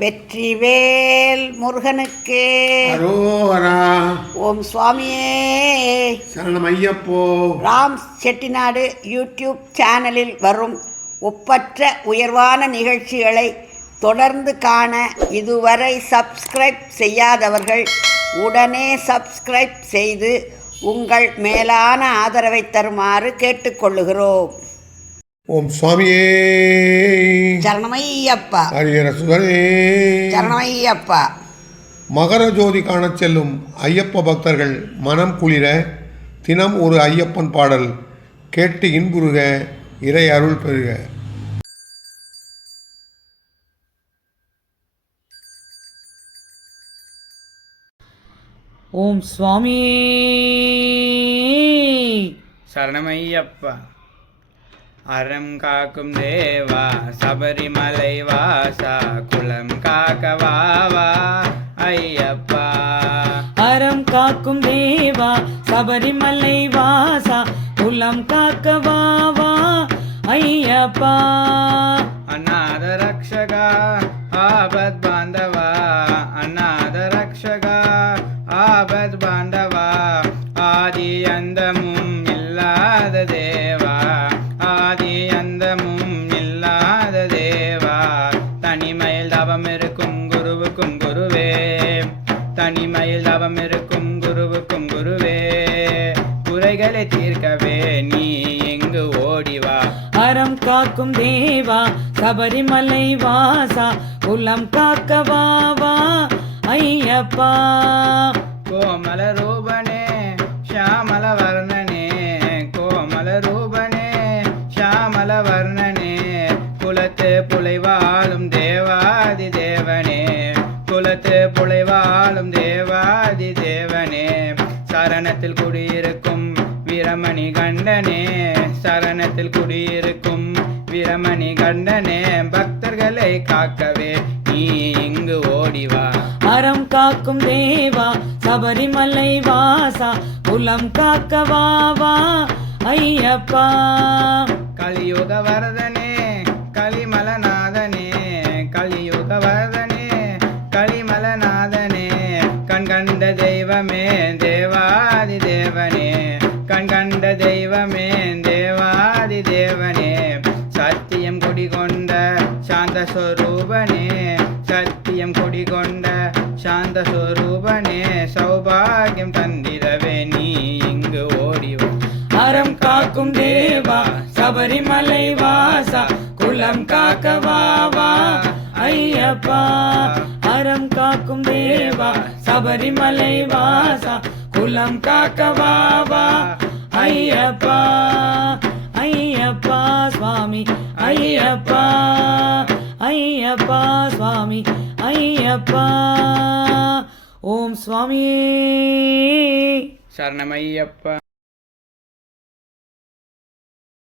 வெற்றிவேல் முருகனுக்கு அரோகரா. ஓம் சுவாமியே சரணம் ஐயப்போ. ராம் செட்டிநாடு யூடியூப் சேனலில் வரும் ஒப்பற்ற உயர்வான நிகழ்ச்சிகளை தொடர்ந்து காண இதுவரை சப்ஸ்கிரைப் செய்யாதவர்கள் உடனே சப்ஸ்கிரைப் செய்து உங்கள் மேலான ஆதரவை தருமாறு கேட்டுக்கொள்ளுகிறோம். ஓம் சுவாமியே சரணமையப்பா. ஹரிஹர சுதனே சரணமையப்பா. மகர ஜோதி காணச் செல்லும் ஐயப்ப பக்தர்கள் மனம் குளிர தினம் ஒரு ஐயப்பன் பாடல் கேட்டு இன்புறுக, இறை அருள் பெறுக. ஓம் சுவாமி சரணமையப்பா. அறம் காக்கும் தேவா சபரிமலை வாசா குலம் காக்கவாவா ஐயப்பா. அறம் காக்கும் தேவா சபரிமலை வாசா குலம் காக்கவாவா ஐயப்பா. அநாத ரக்ஷகா ஆபத் பாந்தவா, அநாத ரக்ஷகா ஆபத் பாந்தவா. ஆதி அந்தமும் இல்லாத தேவா, ஆதி அந்தமும் இல்லாத தேவா. தனிமையில் தவம் இருக்கும் குருவுக்கும் குருவே, தனிமையில் தவம் இருக்கும் குருவுக்கும் குருவே. குறைகளை தீர்க்கவே நீ எங்கு ஓடிவா. அறம் காக்கும் தேவா சபரிமலை வாசா குலம் காக்கவாவா ஐயப்பா. கோமல ரூபனே ஷாமல வர்ணனே, கோமல ரூபனே ஷாமல வர்ணனே. குலத்து புலைவாழும் தேவாதி தேவனே, குலத்து புலைவாழும் தேவாதி தேவனே. சரணத்தில் குடியிருக்கும் வீரமணி கண்டனே, சரணத்தில் குடியிருக்கும் வீரமணி கண்டனே. பக்தர்களை காக்கவே நீ இங்கு ஓடிவா. அறம் காக்கும் தேவா சபரிமலை வாசா குலம் காக்கவாவா ஐயப்பா. கலியுக வரதனே கலிமலநாதனே, கலியுக வரதனே கலிமலநாதனே. கண்கண்ட தெய்வமே தேவாதி தேவனே, கண்கண்ட தெய்வமே தேவாதி தேவனே. சத்தியம் குடிகொண்ட சாந்த ஸ்வரூபனே, சத்தியம் குடிகொண்ட சாந்த ஸ்வரூபனே. சௌபாகியம் தந்திரவே நீ இங்கு ஓடிவா. அறம் காக்கும் தேவா சபரிமலை வாசா குலம் காக்கவாவா ஐயப்பா. அறம் காக்கும் தேவா சபரிமலை வாசா குலம் காக்கவாவா ஐயப்பா. ஐயப்பா சுவாமி ஐயப்பா, ஐயப்பா சுவாமி ஐயப்பா. ஓம் சுவாமி சரணமையப்பா.